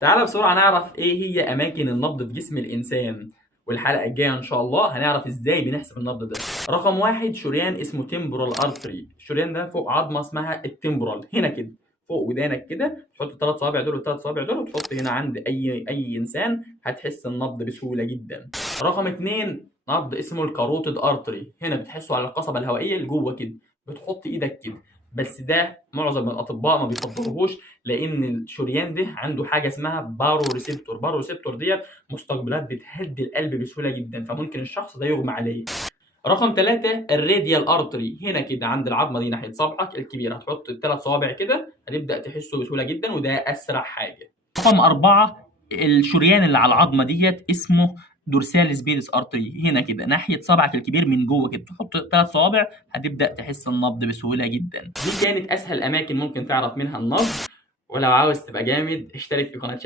تعالى بسرعة نعرف ايه هي اماكن النبض في جسم الانسان. والحلقة الجاية ان شاء الله هنعرف ازاي بنحسب النبض ده. رقم واحد، شريان اسمه تمبرال ارتري. الشريان ده فوق عظمة اسمها التمبرال، هنا كده فوق ودانك كده، تحط الثلاث صوابع دول والثلاث صوابع دول وتحط هنا عند اي انسان، هتحس النبض بسهولة جدا. رقم اتنين، نبض اسمه الكاروتيد ارتري، هنا بتحسه على القصبة الهوائية لجوه كده، بتحط ايدك كده. بس ده معظم الاطباء ما بيفضلوهوش، لان الشريان ده عنده حاجه اسمها بارو ريسبتور. بارو ريسبتور ديت مستقبلات بتهدي القلب بسهوله جدا، فممكن الشخص ده يغمى عليه. رقم ثلاثة، الراديال ارتري، هنا كده عند العظمه دي ناحيه صبعك الكبير، هتحط الثلاث صوابع كده هتبدا تحسه بسهوله جدا، وده اسرع حاجه. رقم أربعة، الشريان اللي على العظمة ديت اسمه دورساليس بيدس ارتري، هنا كده ناحية صبعك الكبير من جوه كده، تحط ثلاث صوابع هتبدأ تحس النبض بسهولة جدا. دي كانت أسهل أماكن ممكن تعرف منها النبض. ولو عاوز تبقى جامد اشترك في قناة